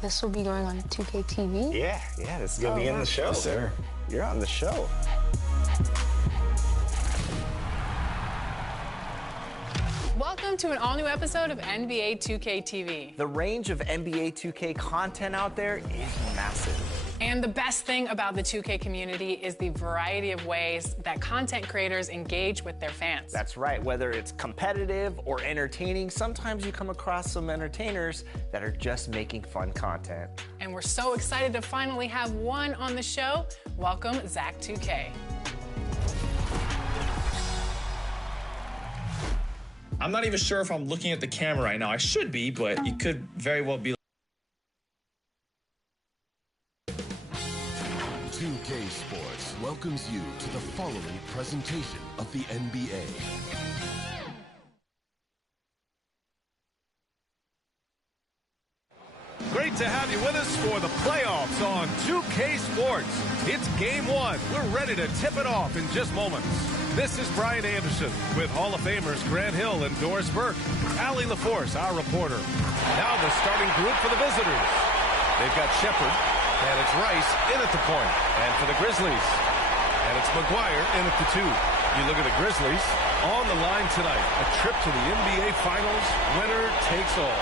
This will be going on 2K TV? Yeah, this is going to be in the show. Yes, sir. You're on the show. Welcome to an all-new episode of NBA 2K TV. The range of NBA 2K content out there is massive. And the best thing about the 2K community is the variety of ways that content creators engage with their fans. That's right. Whether it's competitive or entertaining, sometimes you come across some entertainers that are just making fun content. And we're so excited to finally have one on the show. Welcome, Zach 2K. I'm not even sure if I'm looking at the camera right now. I should be, but you could very well be. 2K Sports welcomes you to the following presentation of the NBA. Great to have you with us for the playoffs on 2K Sports. It's game one. We're ready to tip it off in just moments. This is Brian Anderson with Hall of Famers Grant Hill and Doris Burke. Allie LaForce, our reporter. Now the starting group for the visitors. They've got Shepard, and it's Rice in at the point. And for the Grizzlies, and it's McGuire in at the 2. You look at the Grizzlies on the line tonight. A trip to the NBA Finals. Winner takes all.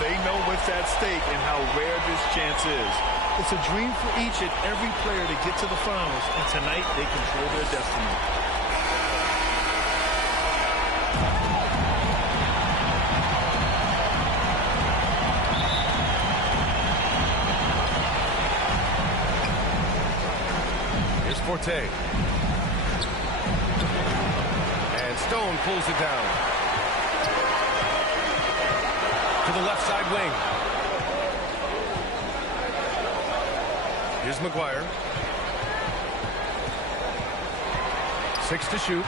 They know what's at stake and how rare this chance is. It's a dream for each and every player to get to the finals, and tonight they control their destiny. Here's Forte. And Stone pulls it down. To the left side wing. Here's McGuire. 6 to shoot.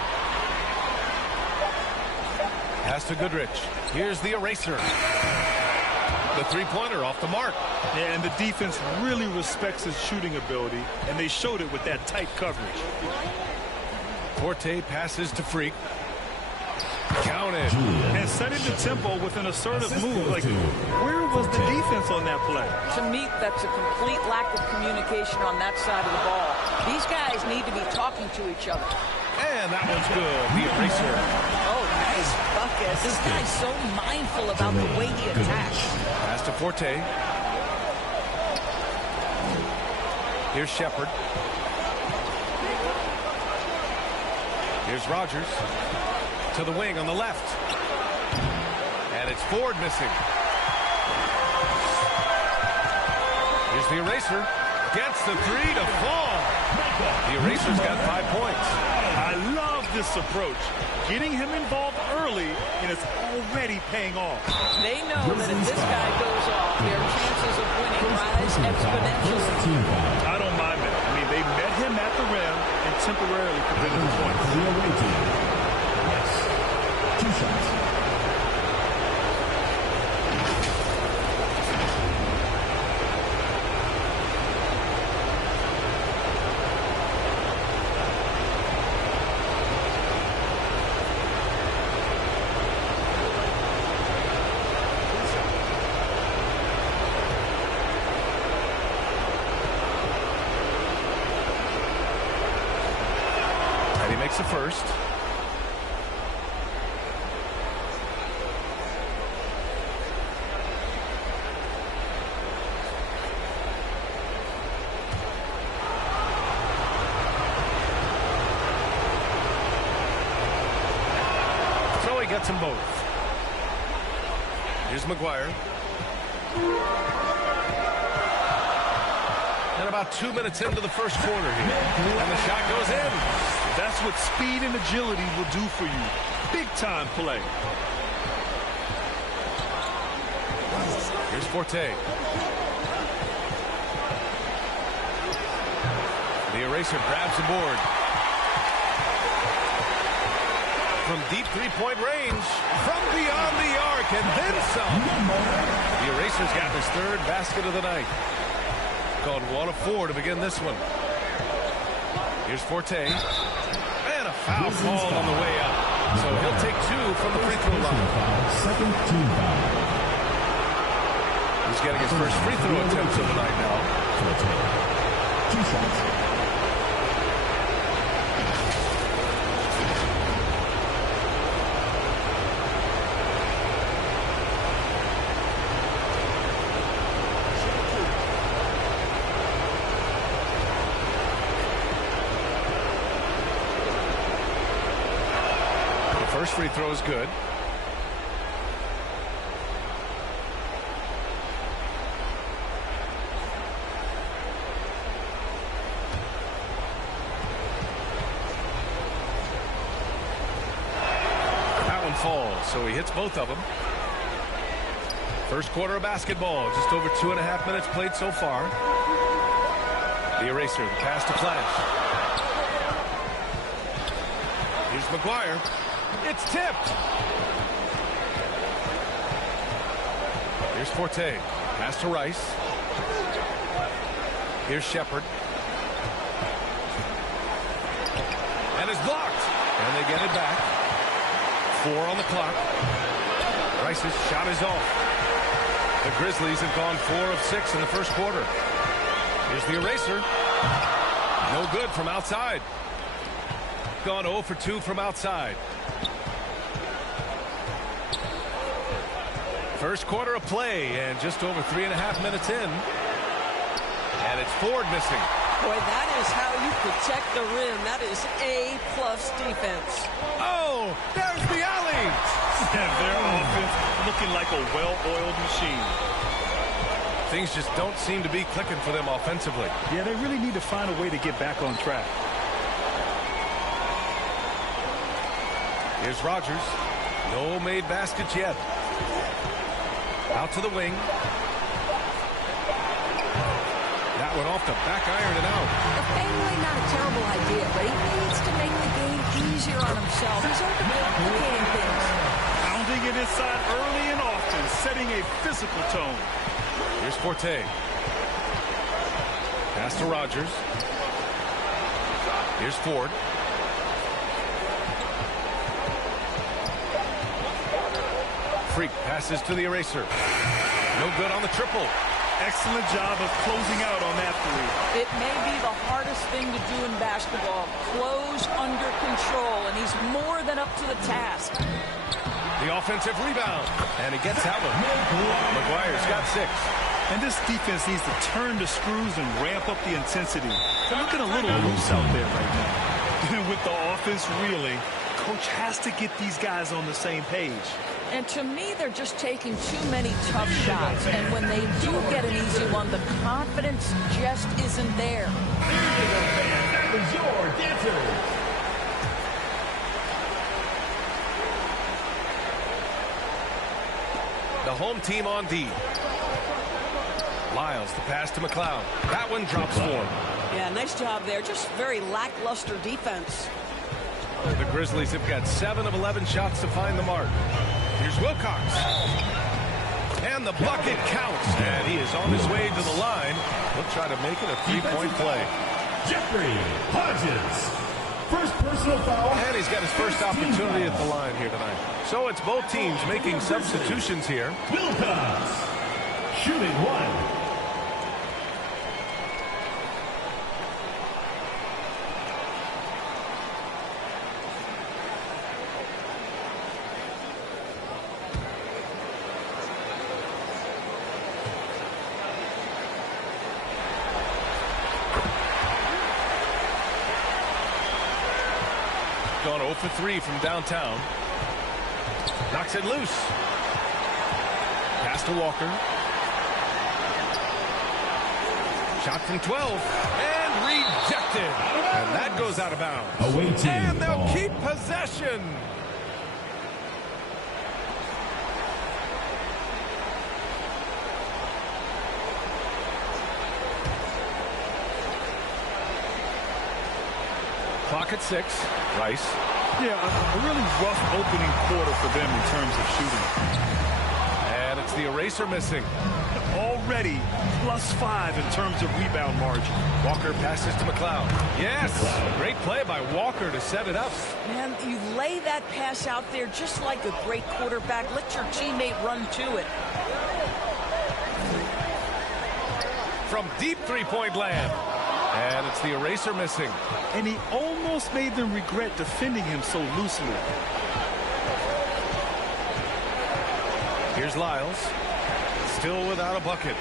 Pass to Goodrich. Here's the eraser. The three-pointer off the mark. Yeah, and the defense really respects his shooting ability, and they showed it with that tight coverage. Forte passes to Freak. Counted. And setting the tempo with an assertive move. Like, where was the defense on that play? To me, that's a complete lack of communication on that side of the ball. These guys need to be talking to each other. And that one's good. The eraser. Oh, nice bucket. This guy's so mindful about the way he attacks. Pass to Forte. Here's Shepard. Here's Rogers. To the wing on the left. And it's Ford missing. Here's the eraser. Gets the 3 to fall. The eraser's got 5 points. I love this approach. Getting him involved early, and it's already paying off. They know that if this guy goes off, their chances of winning rise exponentially. I don't mind that. I mean, they met him at the rim and temporarily prevented the point. Two shots. And he makes the first. Gets them both. Here's McGuire. And about 2 minutes into the first quarter here. And the shot goes in. That's what speed and agility will do for you. Big time play. Here's Forte. The eraser grabs the board. From deep three-point range, from beyond the arc, and then some. The eraser's got his third basket of the night. Called 1 of 4 to begin this one. Here's Forte. And a foul call on the way up. So he'll take 2 from the free throw line. Second team foul. He's getting his first free throw attempt of the night now. 2 shots. The first free throw is good. Falls, so he hits both of them. First quarter of basketball, just over 2.5 minutes played so far. The eraser, the pass to Flash. Here's McGuire. It's tipped. Here's Forte. Pass to Rice. Here's Shepard. And it's blocked. And they get it back. 4 on the clock. Rice's shot is off. The Grizzlies have gone 4 of 6 in the first quarter. Here's the eraser. No good from outside. Gone 0 for 2 from outside. First quarter of play and just over 3.5 minutes in. And it's Ford missing. Boy, that is how you protect the rim. That is A-plus defense. Oh, there's the alley. Yeah, their offense looking like a well-oiled machine. Things just don't seem to be clicking for them offensively. Yeah, they really need to find a way to get back on track. Here's Rogers. No made baskets yet. Out to the wing. That one off the back iron and out. The fadeaway, not a terrible idea, but he needs to make the game easier on himself. He's overcomplicating things. Pounding it inside early and often, setting a physical tone. Here's Forte. Pass to Rogers. Here's Ford. Freak passes to the eraser. No good on the triple. Excellent job of closing out on that three. It may be the hardest thing to do in basketball. Close under control, and he's more than up to the task. The offensive rebound, and he gets out of it. McGuire's got 6. And this defense needs to turn the screws and ramp up the intensity. They're looking a little loose out there right now. With the offense reeling, coach has to get these guys on the same page. And to me, they're just taking too many tough shots. And when they do get an easy one, the confidence just isn't there. That was your dancers. The home team on D. Lyles, the pass to McLeod. That one drops for him. Yeah, nice job there. Just very lackluster defense. The Grizzlies have got 7 of 11 shots to find the mark. Here's Wilcox. And the bucket counts. And he is on his way to the line. He'll try to make it a 3-point play. Jeffrey Hodges. First personal foul. And he's got his first opportunity at the line here tonight. So it's both teams making substitutions here. Wilcox. Shooting 1. Gone 0 for 3 from downtown. Knocks it loose. Pass to Walker. Shot from 12. And rejected. And that goes out of bounds. And they'll keep possession. Clock at 6. Rice. Yeah, a really rough opening quarter for them in terms of shooting. And it's the eraser missing. Already +5 in terms of rebound margin. Walker passes to McLeod. Yes! Great play by Walker to set it up. Man, you lay that pass out there just like a great quarterback. Let your teammate run to it. from deep three-point land. And it's the eraser missing. And he almost made them regret defending him so loosely. Here's Lyles. Still without a bucket.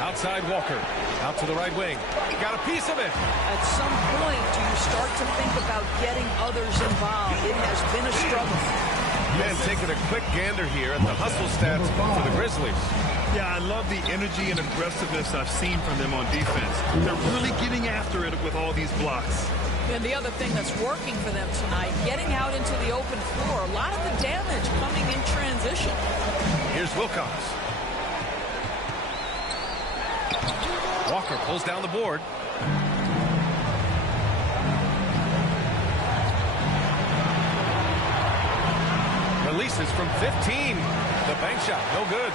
Outside Walker. Out to the right wing. Got a piece of it. At some point, do you start to think about getting others involved? It has been a struggle. And taking a quick gander here at the hustle stats for the Grizzlies. Yeah, I love the energy and aggressiveness I've seen from them on defense. They're really getting after it with all these blocks. And the other thing that's working for them tonight, getting out into the open floor. A lot of the damage coming in transition. Here's Wilcox. Walker pulls down the board. Releases from 15. The bank shot, no good.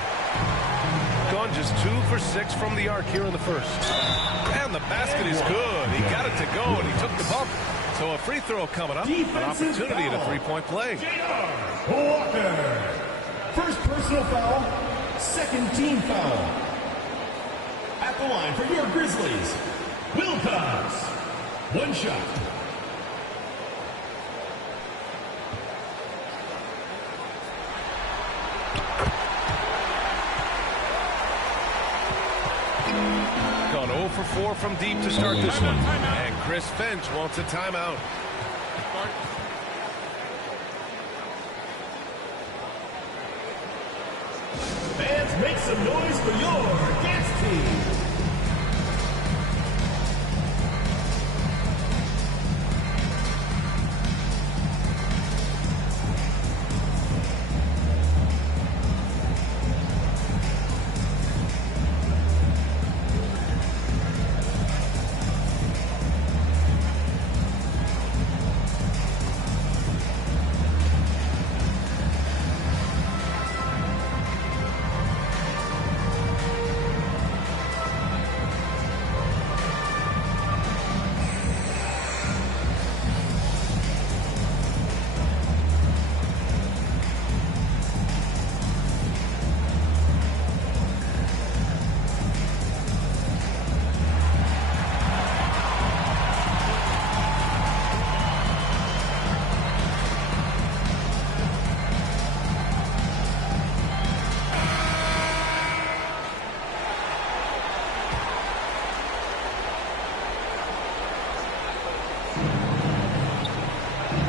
Gone just 2 for 6 from the arc here in the first. And the basket is good. He got it to go, and he took the bump. So a free throw coming up. An opportunity at a three-point play. Walker. First personal foul. Second team foul. At the line for your Grizzlies, Wilcox. One shot. Gone 0 for 4 from deep to start this one. And Chris Finch wants a timeout. Fans, make some noise for your dance team.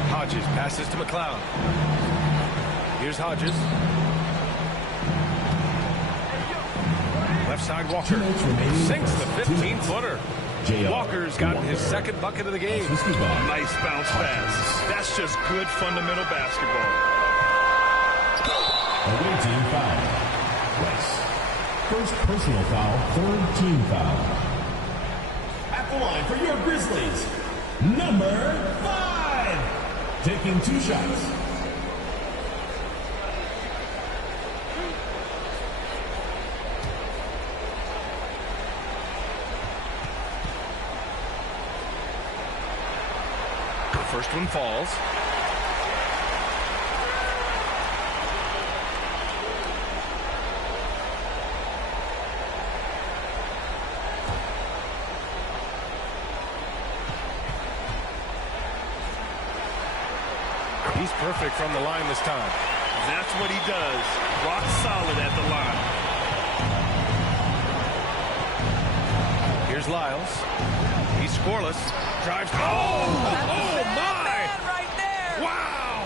Hodges passes to McLeod. Here's Hodges. Left side Walker. Sinks the 15-footer. Walker's gotten his second bucket of the game. Nice bounce pass. That's just good fundamental basketball. Away team foul. Rice. First personal foul, third team foul. At the line for your Grizzlies, number 5. Taking 2 shots. First one falls. He's perfect from the line this time. That's what he does. Rock solid at the line. Here's Lyles. He's scoreless. Drives. Oh my! Right there. Wow!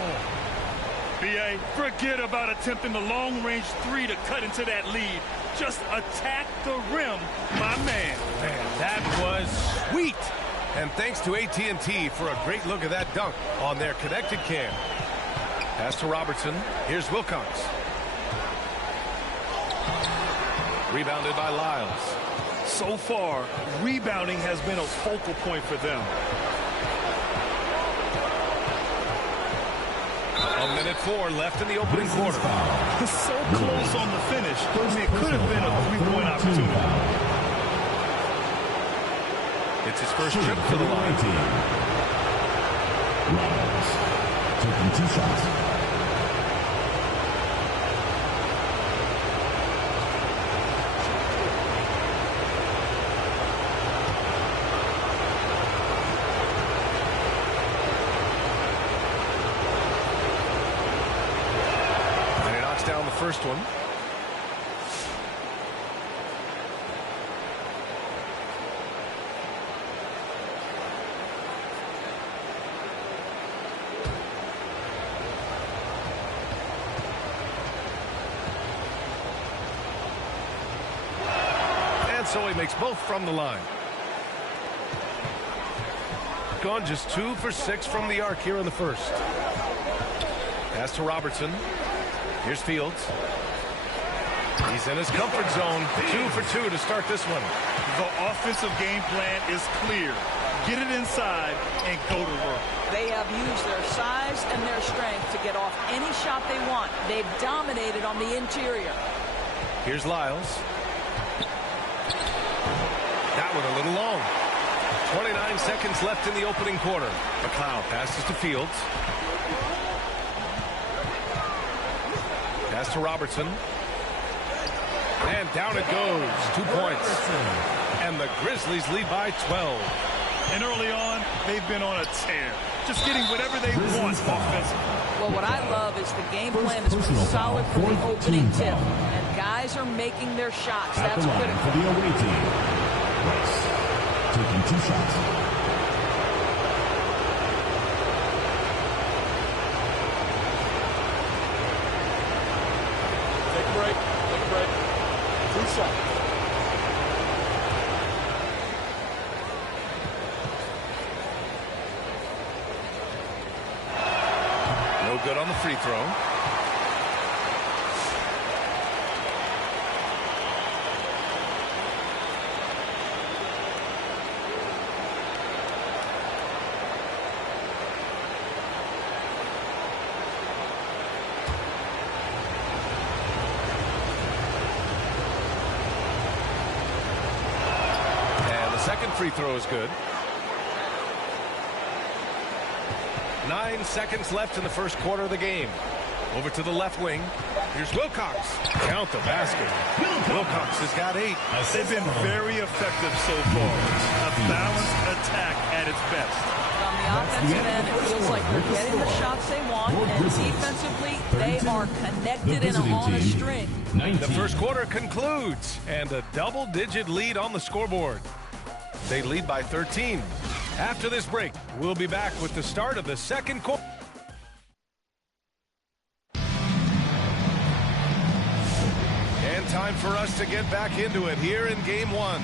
B.A., forget about attempting the long-range 3 to cut into that lead. Just attack the rim, my man. Man, that was sweet. And thanks to AT&T for a great look at that dunk on their connected cam. Pass to Robertson. Here's Wilcox. Rebounded by Lyles. So far, rebounding has been a focal point for them. A minute 4 left in the opening quarter. So close on the finish. It could have been a 3-point opportunity. It's his first trip to the line. Lyles taking 2 shots. first one. And so he makes both from the line. Gone just 2 for 6 from the arc here in the first. Pass to Robertson. Here's Fields. He's in his comfort zone. 2 for 2 to start this one. The offensive game plan is clear. Get it inside and go to work. They have used their size and their strength to get off any shot they want. They've dominated on the interior. Here's Lyles. That one a little long. 29 seconds left in the opening quarter. McLeod passes to Fields. Pass to Robertson. And down it goes. 2 points. And the Grizzlies lead by 12. And early on, they've been on a tear. Just getting whatever they want offensively. Well, what I love is the game plan has been solid from the opening tip. And guys are making their shots. That's critical. For the away team, Rice taking 2 shots. Take a break. Take a break. 2 shots. No good on the free throw. Second free throw is good. 9 seconds left in the first quarter of the game. Over to the left wing. Here's Wilcox. Count the basket. Wilcox has got 8. They've been very effective so far. A balanced attack at its best. On the offensive end, it feels like they're getting the shots they want, and defensively, they are connected and on a string. The first quarter concludes, and a double-digit lead on the scoreboard. They lead by 13. After this break, we'll be back with the start of the second quarter. And time for us to get back into it here in Game 1.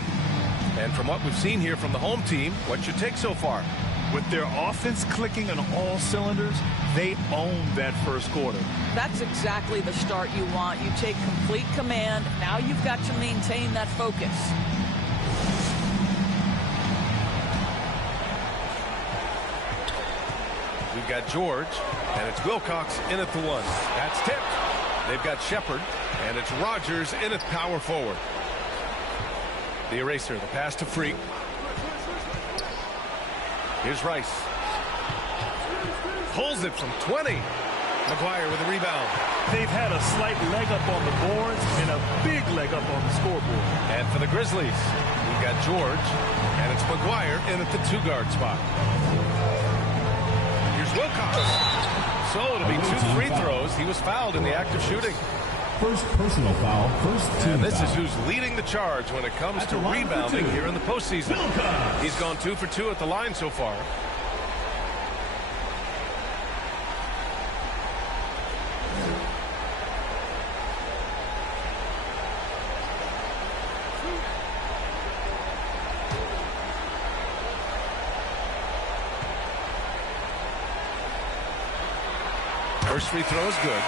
And from what we've seen here from the home team, what's your take so far? With their offense clicking on all cylinders, they own that first quarter. That's exactly the start you want. You take complete command. Now you've got to maintain that focus. We've got George, and it's Wilcox in at the 1. That's tipped. They've got Shepard, and it's Rogers in at power forward. The eraser, the pass to Freak. Here's Rice. Pulls it from 20. McGuire with a rebound. They've had a slight leg up on the boards and a big leg up on the scoreboard. And for the Grizzlies, we've got George, and it's McGuire in at the 2-guard spot. Wilcox. So it'll be 2 free throws. He was fouled in the act of shooting. First personal foul, first team And this foul. is who's leading the charge when it comes to rebounding here in the postseason. Wilcox. He's gone 2 for 2 at the line so far. First free throw is good.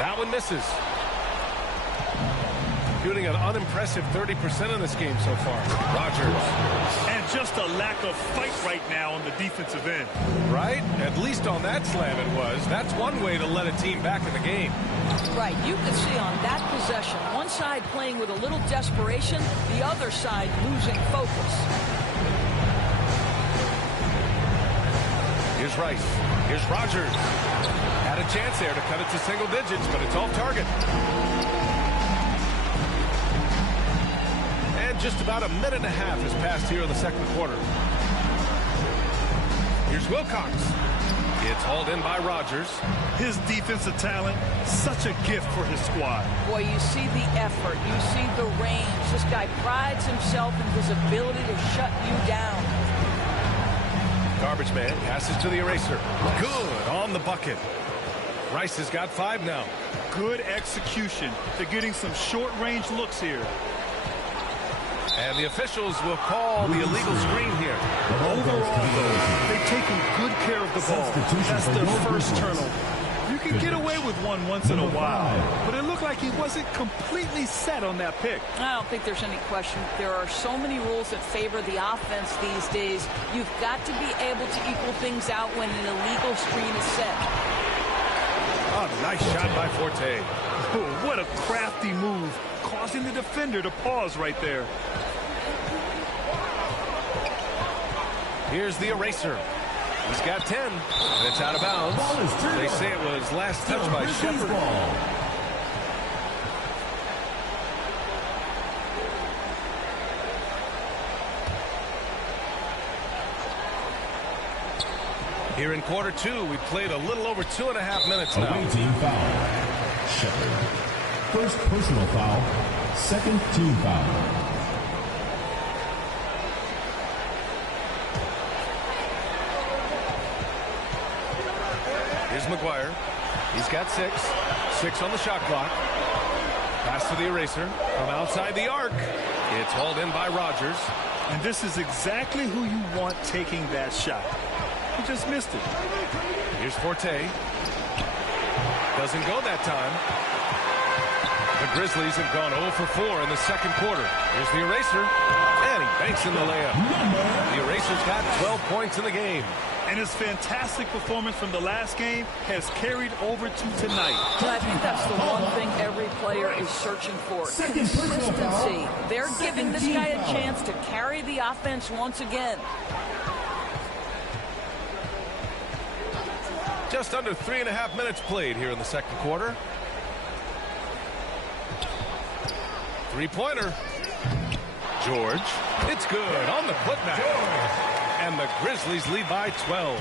That one misses. Shooting an unimpressive 30% in this game so far. Rogers. And just a lack of fight right now on the defensive end. Right? At least on that slam it was. That's one way to let a team back in the game. Right. You can see on that possession, one side playing with a little desperation, the other side losing focus. Here's Rice. Here's Rodgers. Had a chance there to cut it to single digits, but it's off target. And just about a minute and a half has passed here in the second quarter. Here's Wilcox. It's hauled in by Rodgers. His defensive talent, such a gift for his squad. Boy, you see the effort. You see the range. This guy prides himself in his ability to shut you down. Garbage man passes to the eraser. Good on the bucket. Rice has got 5 now. Good execution. They're getting some short-range looks here. And the officials will call the illegal screen here. Overall, though, they've taken good care of the ball. That's their first turnover. You can get away with one once in a while, but it looked like he wasn't completely set on that pick. I don't think there's any question. There are so many rules that favor the offense these days. You've got to be able to equal things out when an illegal screen is set. Oh, nice shot by Forte. Oh, what a crafty move, causing the defender to pause right there. Here's the eraser. He's got 10, and it's out of bounds. They say it was last touched by Shepard. Here in quarter 2, we played a little over 2.5 minutes now. Away team foul. Shepard. First personal foul. Second team foul. Here's McGuire. He's got 6. 6 on the shot clock. Pass to the eraser from outside the arc. It's hauled in by Rodgers. And this is exactly who you want taking that shot. He just missed it. Here's Forte. Doesn't go that time. The Grizzlies have gone 0 for 4 in the second quarter. Here's the eraser. And he banks in the layup. The eraser's got 12 points in the game. And his fantastic performance from the last game has carried over to tonight. I think that's the one thing every player is searching for. Consistency. They're giving this guy a chance to carry the offense once again. Just under 3.5 minutes played here in the second quarter. Three-pointer. George. It's good on the putback. And the Grizzlies lead by 12.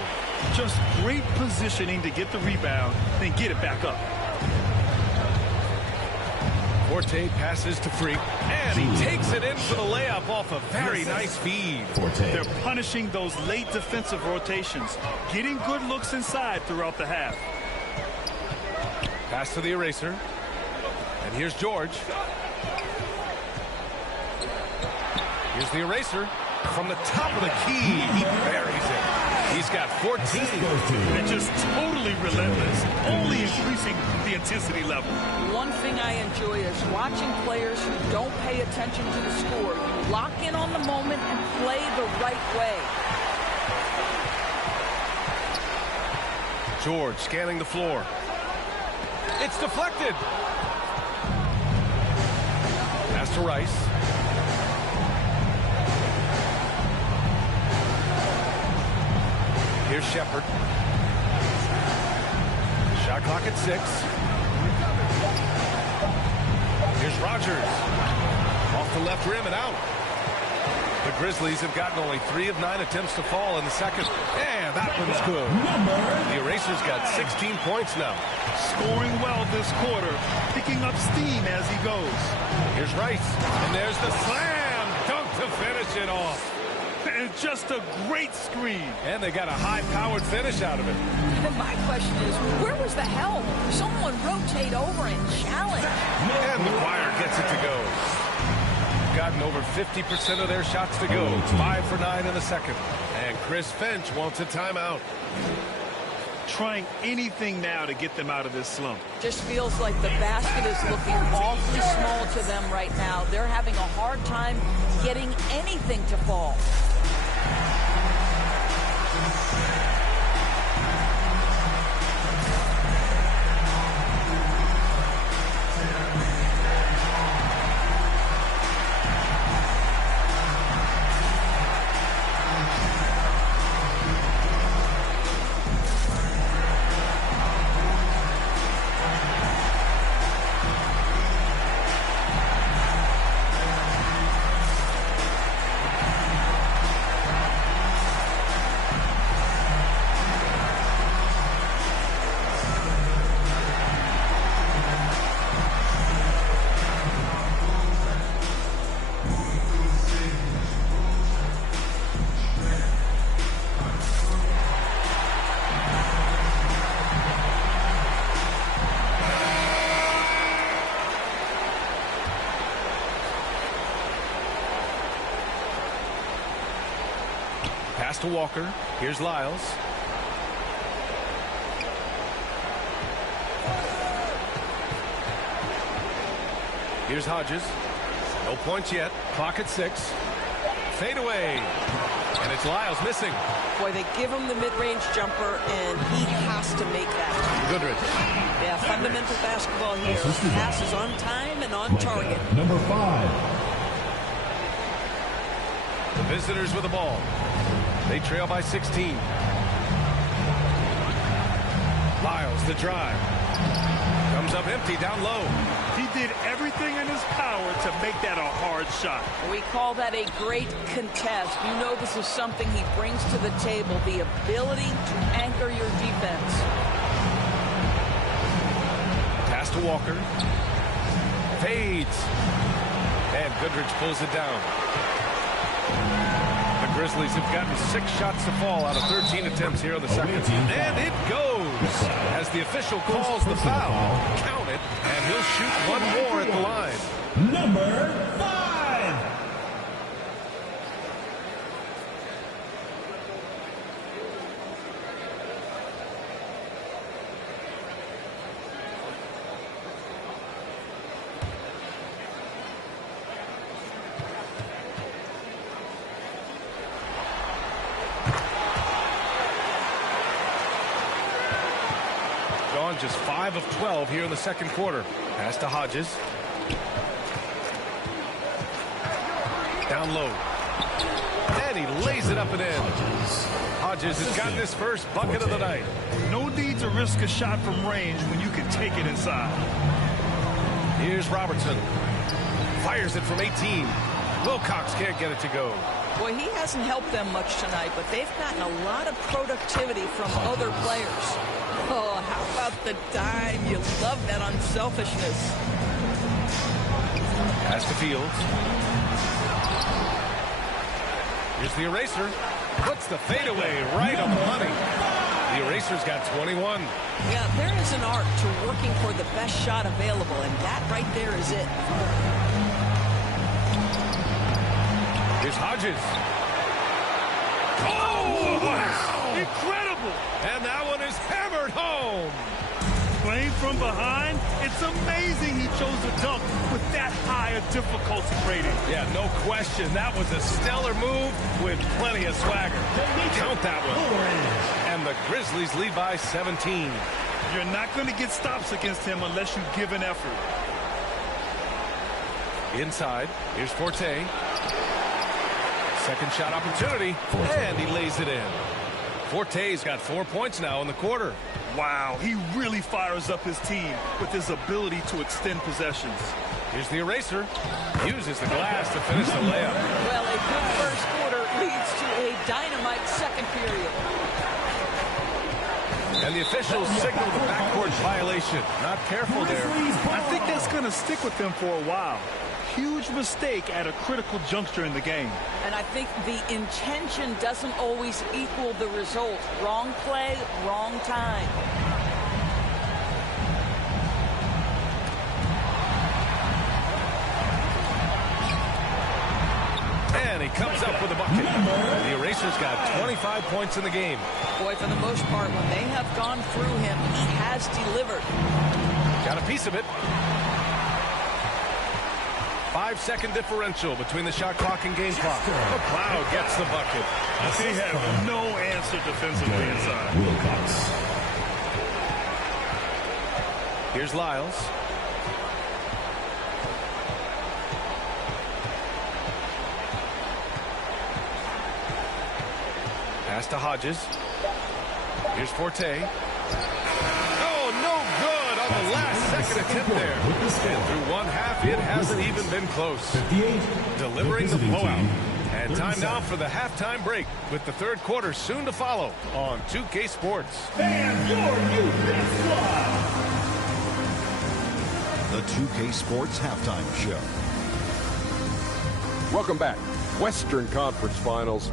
Just great positioning to get the rebound, then get it back up. Forte passes to Freak, and he takes it in for the layup off a very nice feed. They're punishing those late defensive rotations, getting good looks inside throughout the half. Pass to the eraser. And here's George. Here's the eraser. From the top of the key, he buries it. He's got 14. And just totally relentless, only increasing the intensity level. One thing I enjoy is watching players who don't pay attention to the score. You lock in on the moment and play the right way. George scanning the floor. It's deflected. Pass to Rice. Here's Shepard. Shot clock at 6. Here's Rodgers. Off the left rim and out. The Grizzlies have gotten only 3 of 9 attempts to fall in the second. Yeah, that one's good. The eraser's got 16 points now. Scoring well this quarter, picking up steam as he goes. Here's Rice. And there's the slam dunk to finish it off. And just a great screen. And they got a high-powered finish out of it. And my question is, where was the help? Someone rotate over and challenge. And McGuire gets it to go. Gotten over 50% of their shots to go. 5 for 9 in the second. And Chris Finch wants a timeout. Trying anything now to get them out of this slump. Just feels like the basket is looking awfully small to them right now. They're having a hard time getting anything to fall. Pass to Walker. Here's Lyles. Here's Hodges. No points yet. Clock at 6. Fade away. And it's Lyles missing. Boy, they give him the mid-range jumper, and he has to make that. Goodrich. Yeah, fundamental basketball here. Passes on time and on target. Number 5. The visitors with the ball. They trail by 16. Lyles, the drive. Comes up empty down low. He did everything in his power to make that a hard shot. We call that a great contest. You know this is something he brings to the table, the ability to anchor your defense. Pass to Walker. Fades. And Goodrich pulls it down. The Grizzlies have gotten 6 shots to fall out of 13 attempts here in the second. And it goes as the official calls the foul. Count it, and he'll shoot one more at the line. Number 5. Just 5 of 12 here in the second quarter. Pass to Hodges. Down low. And he lays it up and in. Hodges has gotten his first bucket of the night. No need to risk a shot from range when you can take it inside. Here's Robertson. Fires it from 18. Wilcox can't get it to go. Boy, he hasn't helped them much tonight, but they've gotten a lot of productivity from other players. Oh, how about the dime? You love that unselfishness. Pass to Fields. Here's the eraser. Puts the fadeaway right on the money. The eraser's got 21. Yeah, there is an art to working for the best shot available, and that right there is it. Here's Hodges. Oh, wow! Incredible! And that one is hammered home. Playing from behind, it's amazing he chose to dunk with that high a difficulty rating. Yeah, no question. That was a stellar move with plenty of swagger. Count that one. And the Grizzlies lead by 17. You're not going to get stops against him unless you give an effort. Inside, here's Forte. Second shot opportunity, and he lays it in. Forte's got 4 points now in the quarter. Wow, he really fires up his team with his ability to extend possessions. Here's the eraser. Uses the glass to finish the layup. Well, a good first quarter leads to a dynamite second period. And the officials signal the backcourt violation. Not careful there. I think that's going to stick with them for a while. Huge mistake at a critical juncture in the game. And I think the intention doesn't always equal the result. Wrong play, wrong time. And he comes up with a bucket. The eraser's got 25 points in the game. Boy, for the most part, when they have gone through him, he has delivered. Got a piece of it. 5-second differential between the shot clock and game clock. McLeod gets the bucket. They have no answer defensively inside. Wilcox. Here's Lyles. Pass to Hodges. Here's Forte. Oh, no good on the last second attempt there. And through one half, it hasn't even been close. Delivering the blowout. And time now for the halftime break, with the third quarter soon to follow on 2K Sports. And your new best squad. The 2K Sports Halftime Show. Welcome back. Western Conference Finals.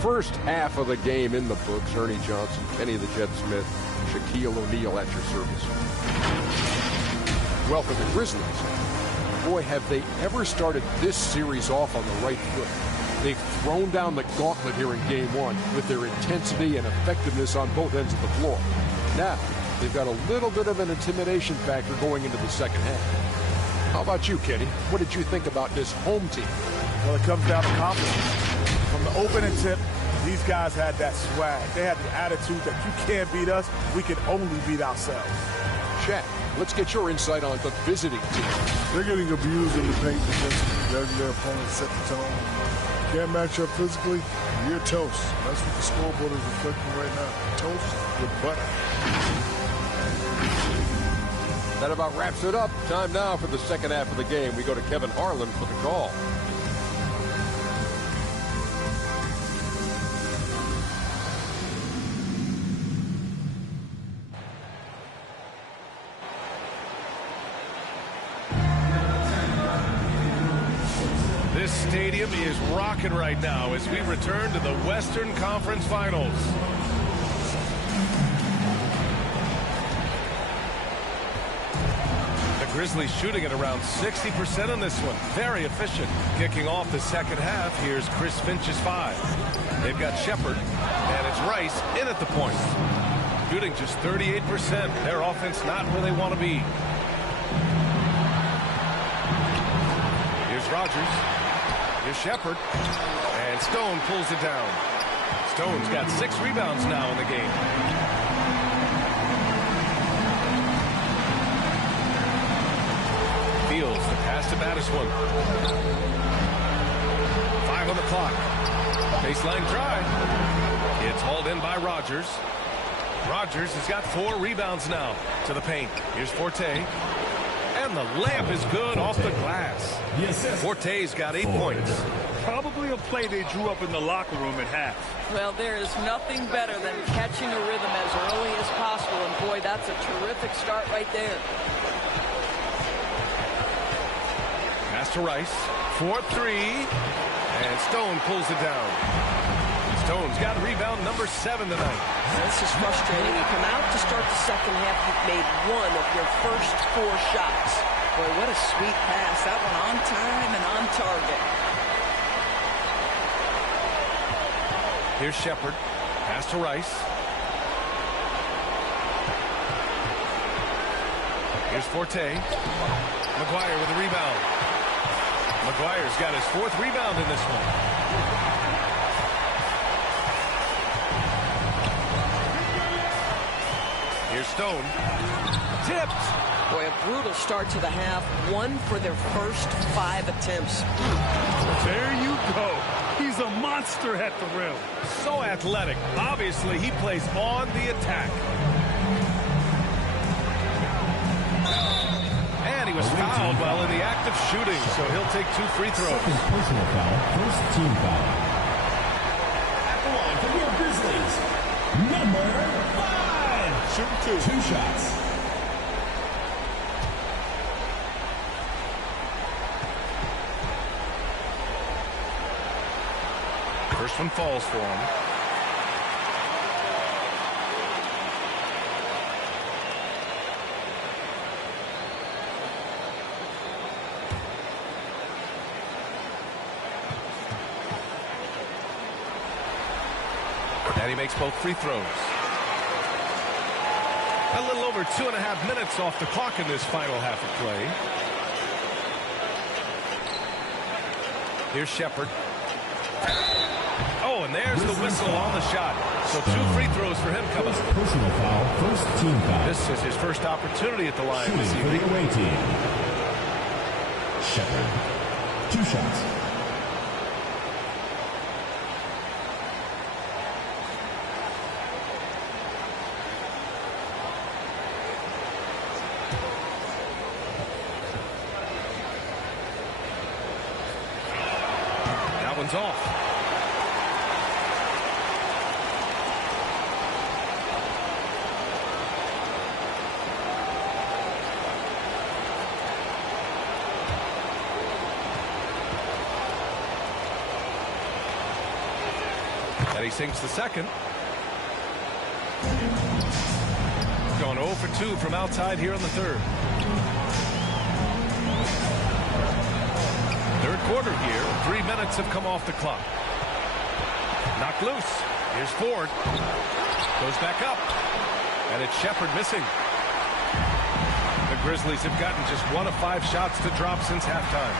First half of the game in the books. Ernie Johnson, Kenny the Jet Smith, Shaquille O'Neal at your service. Welcome to Grizzlies. Boy, have they ever started this series off on the right foot. They've thrown down the gauntlet here in game one with their intensity and effectiveness on both ends of the floor. Now, they've got a little bit of an intimidation factor going into the second half. How about you, Kenny? What did you think about this home team? Well, it comes down to confidence. From the opening tip, these guys had that swag. They had the attitude that you can't beat us, we can only beat ourselves. Shaq, let's get your insight on the visiting team. They're getting abused in the paint defensively. Their opponents set the tone. Can't match up physically, you're toast. That's what the scoreboard is reflecting right now. Toast with butter. That about wraps it up. Time now for the second half of the game. We go to Kevin Harlan for the call. This stadium is rocking right now as we return to the Western Conference Finals. The Grizzlies shooting at around 60% on this one. Very efficient. Kicking off the second half, here's Chris Finch's 5. They've got Shepherd, and it's Rice in at the point. Shooting just 38%. Their offense not where they want to be. Here's Rogers. Here's Shepherd. And Stone pulls it down. Stone's got 6 rebounds now in the game. Fields to pass to Mattiswood. 5 on the clock. Baseline drive. It's hauled in by Rogers. Rogers has got 4 rebounds now to the paint. Here's Forte. And the layup is good off the glass. Forte's got 8 points. Probably a play they drew up in the locker room at half. Well, there is nothing better than catching a rhythm as early as possible. And boy, that's a terrific start right there. Pass to Rice. 4-3. And Stone pulls it down. Stone's got rebound number 7 tonight. This is frustrating. You come out to start the second half, you've made 1 of your first 4 shots. Boy, what a sweet pass. That one on time and on target. Here's Shepherd. Pass to Rice. Here's Forte. McGuire with a rebound. McGuire's got his 4th rebound in this one. Here's Stone. Tipped. Boy, a brutal start to the half. 1 for their first 5 attempts. There you go. He's a monster at the rim. So athletic. Obviously, he plays on the attack. And he was fouled while in the act of shooting, so he'll take 2 free throws. Second personal foul, first team foul. At the line for your Grizzlies, number 5. Shooting 2. 2 shots. First one falls for him. And he makes both free throws. A little over 2.5 minutes off the clock in this final half of play. Here's Shepherd. Oh, and there's the whistle on the shot. So 2 free throws for him coming. First personal foul, first team foul. This is his first opportunity at the line this Shooting for evening. the away team. Shepherd. 2 shots. That one's off. And he sinks the second. Going 0 for 2 from outside here on the third. Third quarter here. 3 minutes have come off the clock. Knocked loose. Here's Ford. Goes back up. And it's Shepard missing. The Grizzlies have gotten just 1 of 5 shots to drop since halftime.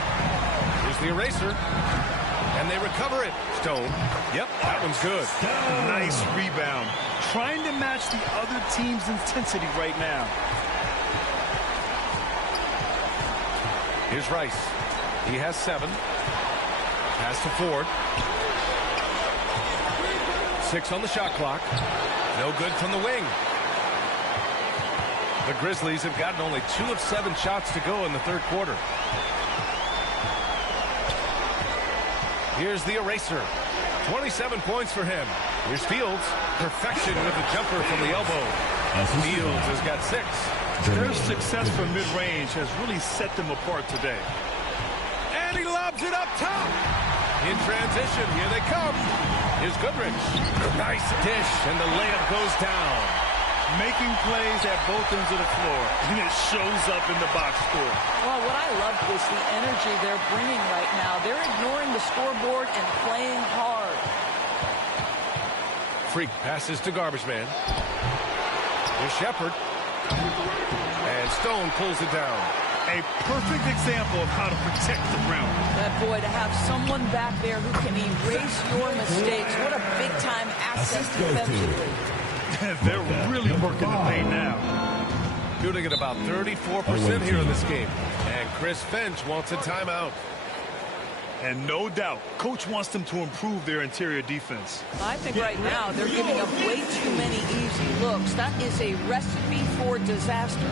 Here's the eraser. And they recover it. Stone. Yep, that one's good. Nice rebound. Trying to match the other team's intensity right now. Here's Rice. He has 7. Pass to Ford. 6 on the shot clock. No good from the wing. The Grizzlies have gotten only 2 of 7 shots to go in the third quarter. Here's the eraser. 27 points for him. Here's Fields. Perfection with the jumper from the elbow. Fields has got 6. Their success from mid-range has really set them apart today. And he lobs it up top. In transition, here they come. Here's Goodrich. Nice dish, and the layup goes down. Making plays at both ends of the floor, and it shows up in the box score. Well, what I loved was the energy they're bringing right now. They're ignoring the scoreboard and playing hard. Freak passes to Garbage Man. Here's Shepard. And Stone pulls it down. A perfect example of how to protect the rim. That boy, to have someone back there who can erase your mistakes. What a big-time asset defensively. They're really working the paint now. Shooting at about 34% here in this game. And Chris Finch wants a timeout. And no doubt, Coach wants them to improve their interior defense. I think right now they're giving up way too many easy looks. That is a recipe for disaster.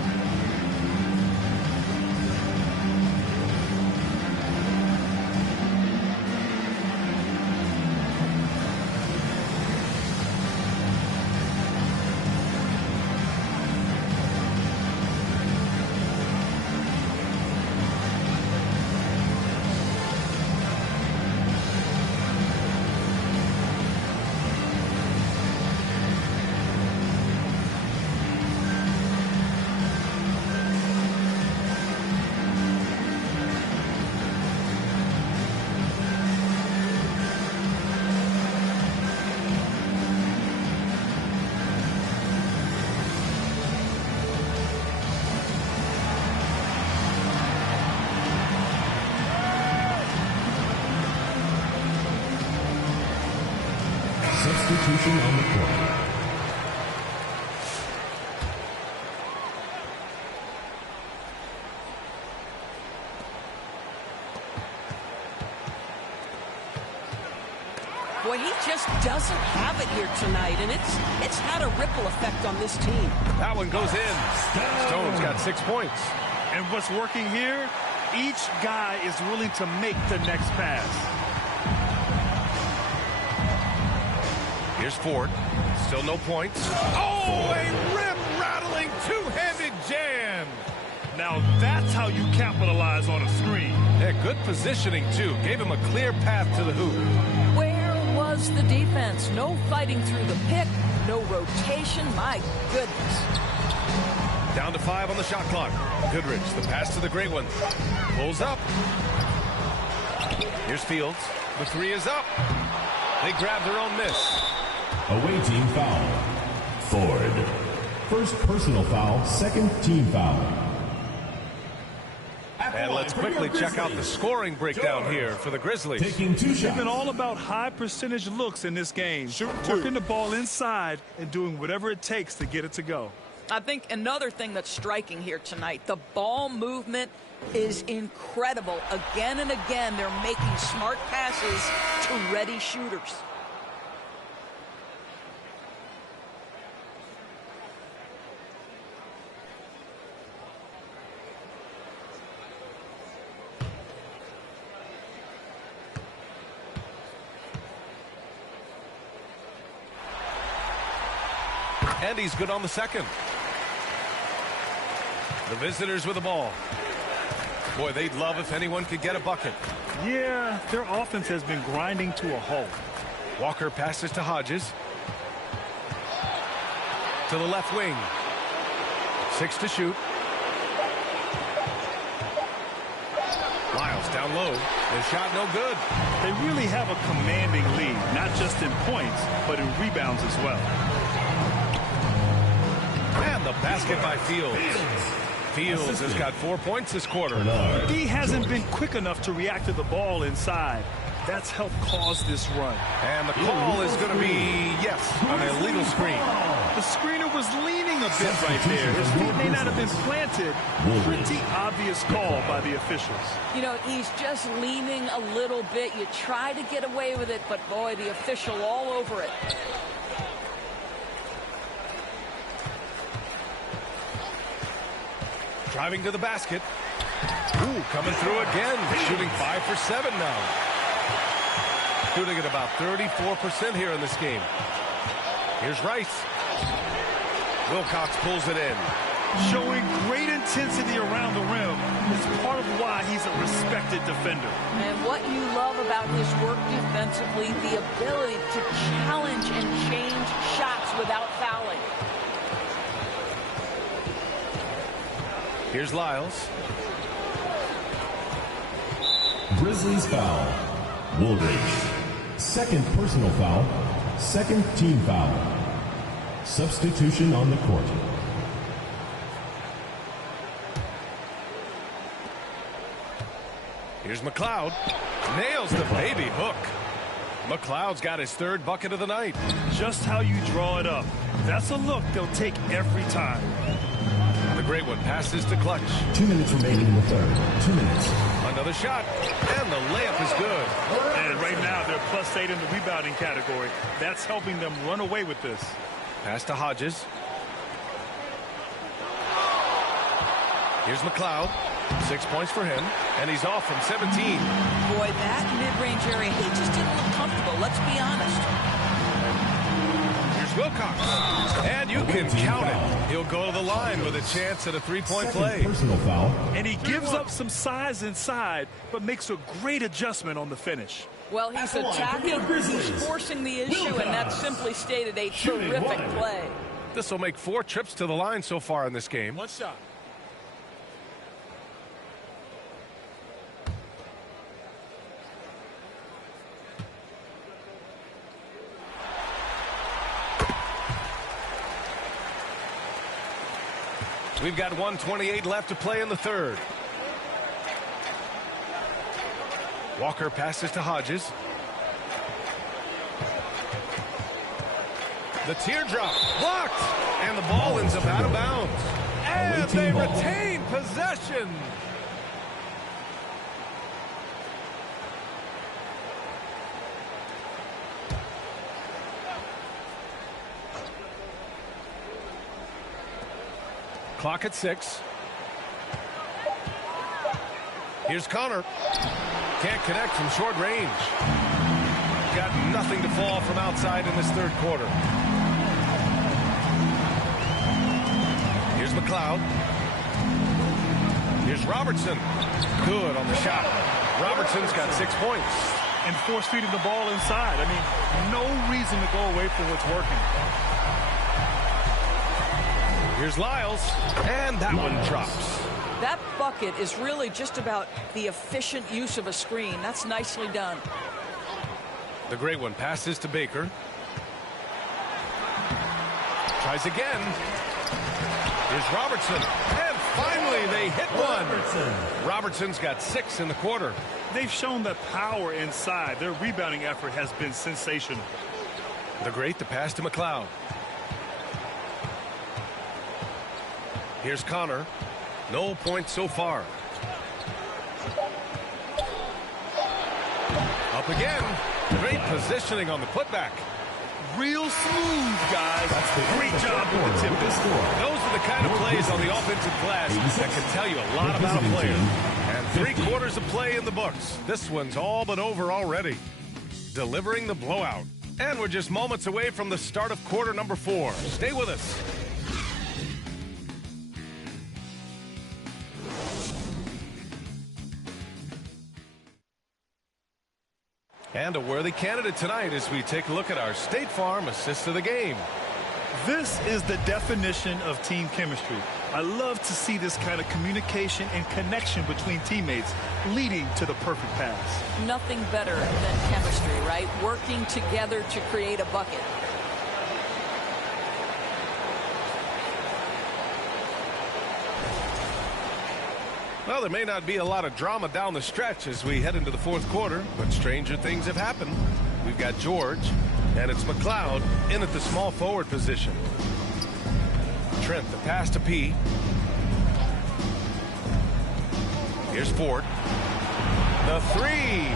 Substitution on the court. Boy, he just doesn't have it here tonight, and it's had a ripple effect on this team. That one goes in. Stone's got 6 points. And what's working here, each guy is willing to make the next pass. Here's Ford. Still no points. Oh, a rim-rattling two-handed jam. Now that's how you capitalize on a screen. Yeah, good positioning, too. Gave him a clear path to the hoop. Where was the defense? No fighting through the pick, no rotation. My goodness. Down to 5 on the shot clock. Goodrich, the pass to the great one. Pulls up. Here's Fields. The 3 is up. They grab their own miss. Away team foul. Ford. First personal foul, second team foul. And let's quickly check out the scoring breakdown here for the Grizzlies. Taking 2 shots. They've been all about high percentage looks in this game. Working the ball inside and doing whatever it takes to get it to go. I think another thing that's striking here tonight, the ball movement is incredible. Again and again, they're making smart passes to ready shooters. And he's good on the second. The visitors with the ball. Boy, they'd love if anyone could get a bucket. Yeah, their offense has been grinding to a halt. Walker passes to Hodges. To the left wing. 6 to shoot. Lyles down low. The shot no good. They really have a commanding lead, not just in points, but in rebounds as well. And the basket by Fields. Fields has got 4 points this quarter. D hasn't been quick enough to react to the ball inside. That's helped cause this run. And the call is going to be, yes, an illegal screen. The screener was leaning a bit right there. His feet may not have been planted. Pretty obvious call by the officials. You know, he's just leaning a little bit. You try to get away with it, but boy, the official all over it. Driving to the basket. Ooh, coming through again. Shooting 5 for 7 now. Shooting at about 34% here in this game. Here's Rice. Wilcox pulls it in. Showing great intensity around the rim is part of why he's a respected defender. And what you love about his work defensively, the ability to challenge and change shots without fouling. Here's Lyles. Grizzlies foul. Woolridge. Second personal foul. Second team foul. Substitution on the court. Here's McLeod. Nails the baby hook. McLeod's got his 3rd bucket of the night. Just how you draw it up. That's a look they'll take every time. The great one passes to Clutch. 2 minutes remaining in the third. 2 minutes. Another shot. And the layup is good. And right now they're +8 in the rebounding category. That's helping them run away with this. Pass to Hodges. Here's McLeod. 6 points for him. And he's off from 17. Boy, that mid-range area, he just didn't look comfortable. Let's be honest. Here's Wilcox. And you can count it. He'll go to the line with a chance at a 3-point play. Personal foul. And he gives up some size inside, but makes a great adjustment on the finish. Well, he's attacking, he's forcing the issue, and that's simply stated a terrific play. This will make 4 trips to the line so far in this game. One shot. We've got 1:28 left to play in the third. Walker passes to Hodges. The teardrop blocked, and the ball ends up out of bounds. And they retain possession. Clock at 6. Here's Connor. Can't connect from short range. Got nothing to fall from outside in this third quarter. Here's McLeod. Here's Robertson. Good on the shot. Robertson's got 6 points. And force feeding the ball inside. I mean, no reason to go away from what's working. Here's Lyles, and that one drops. That bucket is really just about the efficient use of a screen. That's nicely done. The great one passes to Baker. Tries again. Here's Robertson, and finally they hit one. Robertson's got 6 in the quarter. They've shown the power inside. Their rebounding effort has been sensational. The great, the pass to McLeod. Here's Connor. No points so far. Up again. Great positioning on the putback. Real smooth, guys. Great job with the tip. Those are the kind of plays on the offensive glass that can tell you a lot about a player. And 3 quarters of play in the books. This one's all but over already. Delivering the blowout. And we're just moments away from the start of quarter number 4. Stay with us. And a worthy candidate tonight as we take a look at our State Farm assist of the game. This is the definition of team chemistry. I love to see this kind of communication and connection between teammates leading to the perfect pass. Nothing better than chemistry, right? Working together to create a bucket. Well, there may not be a lot of drama down the stretch as we head into the fourth quarter, but stranger things have happened. We've got George, and it's McLeod in at the small forward position. Trent, the pass to P. Here's Ford. The three.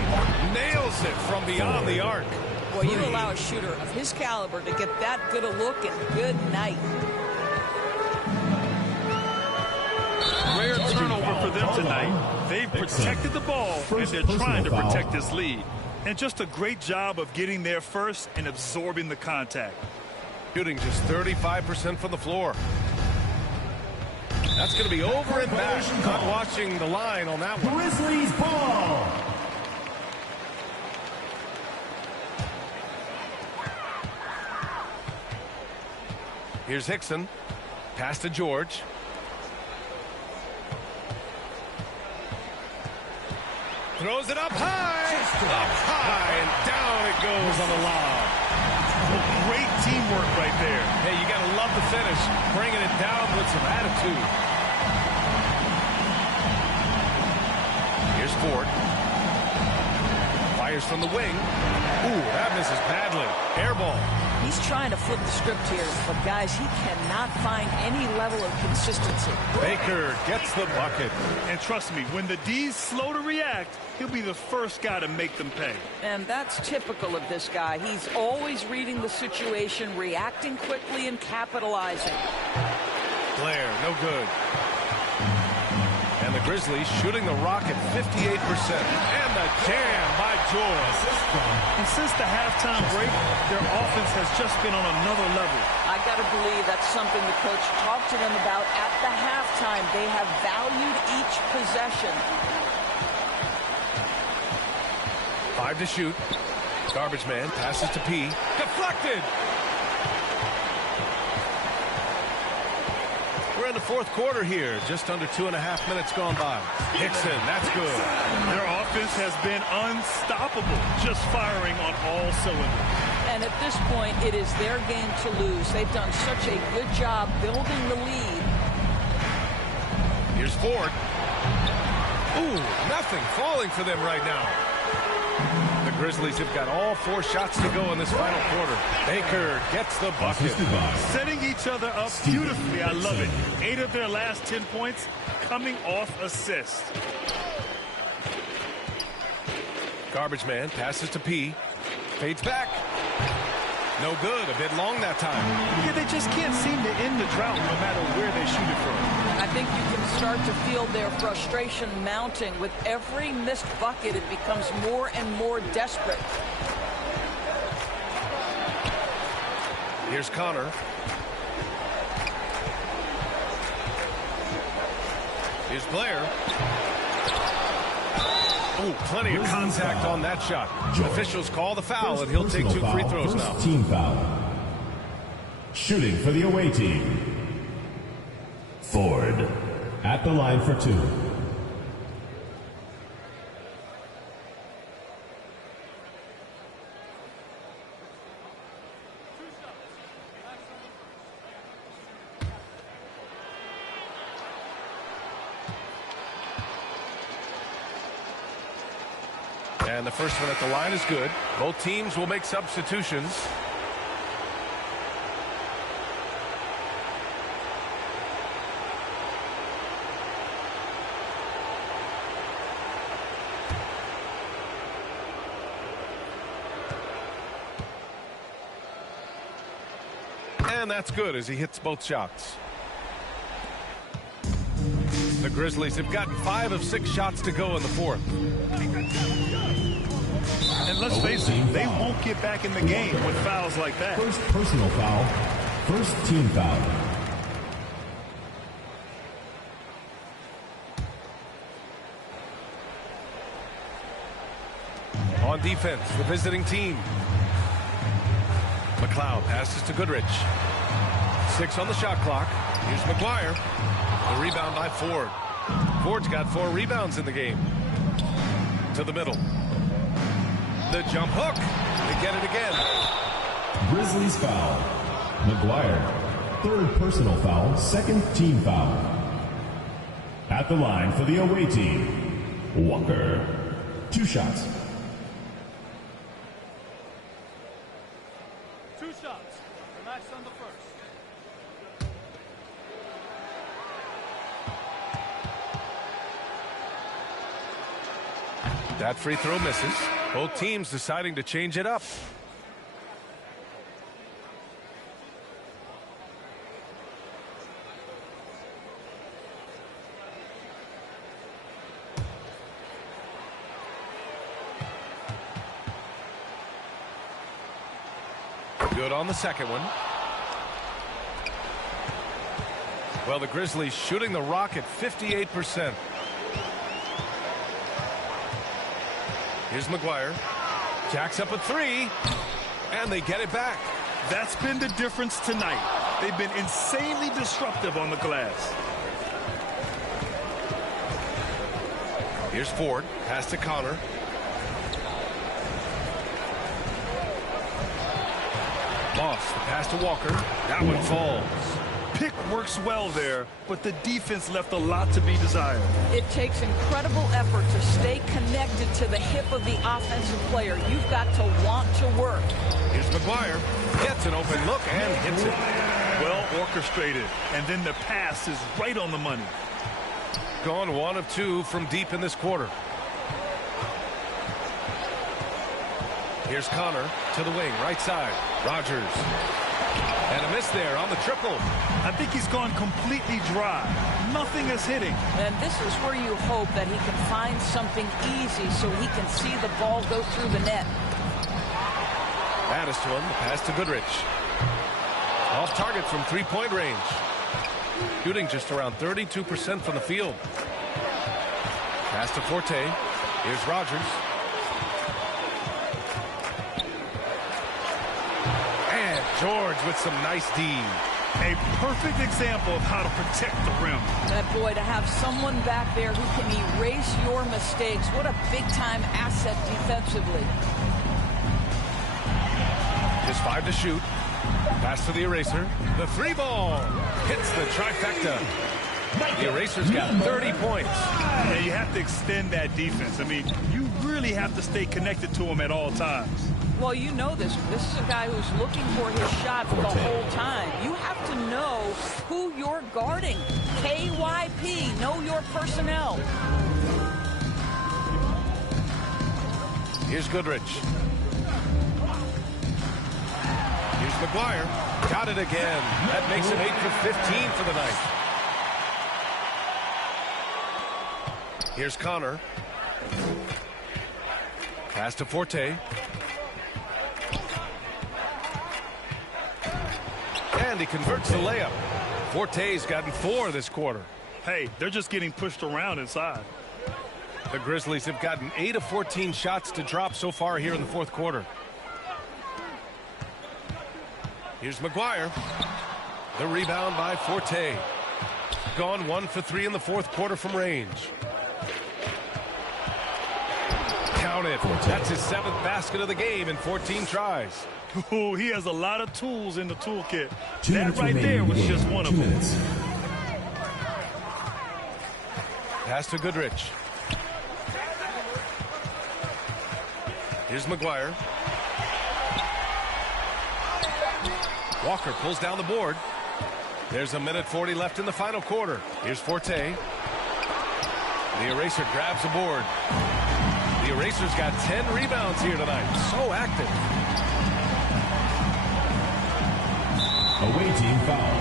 Nails it from beyond the arc. Well, you allow a shooter of his caliber to get that good a look, and good night. Rare turnover for them tonight. They've protected the ball, and they're trying to protect this lead. And just a great job of getting there first and absorbing the contact. Shooting just 35% from the floor. That's going to be over and back. Not watching the line on that one. Grizzlies ball. Here's Hickson. Pass to George. Throws it up high. Up high, and down it goes on the lob. Well, great teamwork right there. Hey, you got to love the finish. Bringing it down with some attitude. Here's Ford. Fires from the wing. Ooh, that misses badly. Air ball. He's trying to flip the script here, but guys, he cannot find any level of consistency. Baker gets the bucket. And trust me, when the D's slow to react, he'll be the first guy to make them pay. And that's typical of this guy. He's always reading the situation, reacting quickly, and capitalizing. Blair, no good. And the Grizzlies shooting the rock at 58%. And the jam by George. And since the halftime break, their offense has just been on another level. I got to believe that's something the coach talked to them about at the halftime. They have valued each possession. 5 to shoot. Garbage man passes to P. Deflected. We're in the fourth quarter here. Just under 2.5 minutes gone by. Hickson, that's good. Their offense has been unstoppable, just firing on all cylinders. And at this point, it is their game to lose. They've done such a good job building the lead. Here's Ford. Ooh, nothing falling for them right now. The Grizzlies have got all 4 shots to go in this final quarter. Baker gets the bucket. Setting each other up beautifully. I love it. 8 of their last 10 points coming off assists. Garbage man passes to P. Fades back. No good. A bit long that time. Yeah, they just can't seem to end the drought no matter where they shoot it from. I think you can start to feel their frustration mounting. With every missed bucket, it becomes more and more desperate. Here's Connor. Here's Blair. Oh, plenty of contact on that shot. Officials call the foul, and he'll take 2 free throws now. Team foul. Shooting for the away team. Ford at the line for 2. And the first one at the line is good. Both teams will make substitutions. And that's good as he hits both shots. The Grizzlies have gotten 5 of 6 shots to go in the fourth. And let's face it, they won't get back in the game with fouls like that. First personal foul. First team foul. On defense, the visiting team. McLeod passes to Goodrich. 6 on the shot clock. Here's McGuire. The rebound by Ford. Ford's got 4 rebounds in the game. To the middle. The jump hook. They get it again. Grizzlies foul. McGuire, 3rd personal foul, 2nd team foul. At the line for the away team, Walker. 2 shots. 2 shots. Relax on the first. That free throw misses. Both teams deciding to change it up. Good on the second one. Well, the Grizzlies shooting the rock at 58%. Here's McGuire. Jacks up a 3. And they get it back. That's been the difference tonight. They've been insanely disruptive on the glass. Here's Ford. Pass to Connor. Moss, the pass to Walker. That one falls. Pick works well there, but the defense left a lot to be desired. It takes incredible effort to stay connected to the hip of the offensive player. You've got to want to work. Here's McGuire. Gets an open look and hits it. Well orchestrated, and then the pass is right on the money. Gone 1 of 2 from deep in this quarter. Here's Connor to the wing, right side. Rogers. And a miss there on the triple. I think he's gone completely dry. Nothing is hitting. And this is where you hope that he can find something easy so he can see the ball go through the net. Addis to him, the pass to Goodrich. Off target from 3-point range. Shooting just around 32% from the field. Pass to Forte. Here's Rogers. And George with some nice D. A perfect example of how to protect the rim. That boy, to have someone back there who can erase your mistakes. What a big-time asset defensively. Just 5 to shoot. Pass to the eraser. The 3-ball hits the trifecta. The eraser's got 30 points. And you have to extend that defense. I mean, you really have to stay connected to him at all times. Well, you know this. This is a guy who's looking for his shot the whole time. You have to know who you're guarding. KYP, know your personnel. Here's Goodrich. Here's McGuire. Got it again. That makes him 8 for 15 for the night. Here's Connor. Pass to Forte. And he converts the layup. Forte's gotten 4 this quarter. Hey, they're just getting pushed around inside. The Grizzlies have gotten 8 of 14 shots to drop so far here in the fourth quarter. Here's McGuire. The rebound by Forte. Gone 1 for 3 in the fourth quarter from range. Count it. That's his 7th basket of the game in 14 tries. Ooh, he has a lot of tools in the toolkit. That right there was just one of them. Pass to Goodrich. Here's McGuire. Walker pulls down the board. There's 1:40 left in the final quarter. Here's Forte. The eraser grabs the board. The eraser's got 10 rebounds here tonight. So active. Away team foul.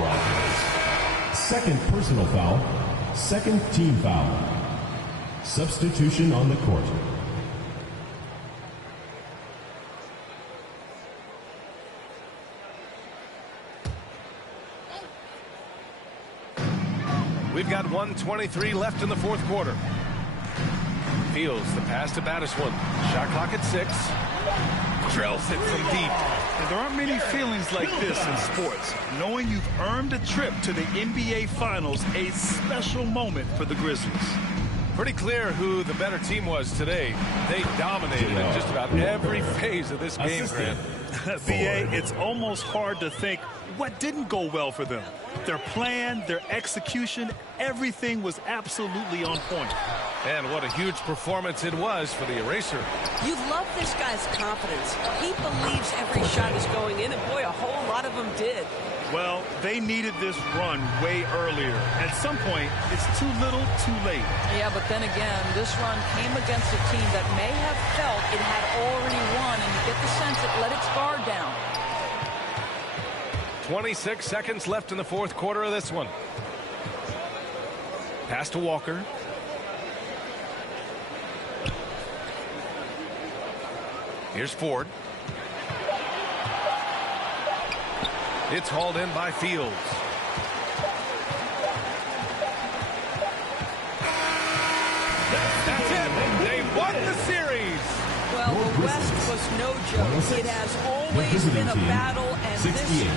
Rogers. 2nd personal foul. 2nd team foul. Substitution on the court. We've got 1:23 left in the fourth quarter. Fields the pass to Battiswood. Shot clock at 6. Drills it from deep. And there aren't many feelings like this in sports. Knowing you've earned a trip to the NBA Finals, a special moment for the Grizzlies. Pretty clear who the better team was today. They dominated in just about every phase of this game, Grant. BA, it's almost hard to think what didn't go well for them. Their plan, their execution, everything was absolutely on point. And what a huge performance it was for the eraser. You love this guy's confidence. He believes every shot is going in, and boy, a whole lot of them did. Well, they needed this run way earlier. At some point, it's too little, too late. Yeah, but then again, this run came against a team that may have felt it had already won, and you get the sense it let its guard down. 26 seconds left in the fourth quarter of this one. Pass to Walker. Here's Ford. It's hauled in by Fields. That's it. They won the series. Well, the West was no joke. It has always been a battle, and this team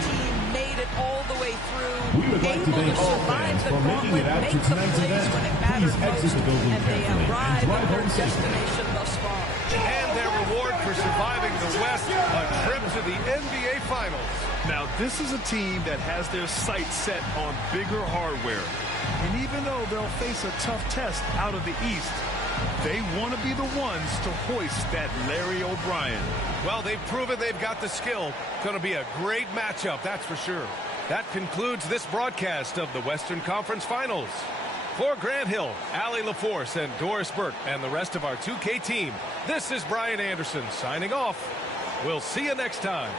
made it all the way through. We would like to thank all fans for making it out to tonight's event. Please exit the building carefully and drive home safely. Thus far. And their reward for surviving the West, a trip to the NBA Finals. Now, this is a team that has their sights set on bigger hardware. And even though they'll face a tough test out of the East, they want to be the ones to hoist that Larry O'Brien. Well, they've proven they've got the skill. Going to be a great matchup, that's for sure. That concludes this broadcast of the Western Conference Finals. For Grant Hill, Allie LaForce, and Doris Burke, and the rest of our 2K team, this is Brian Anderson signing off. We'll see you next time.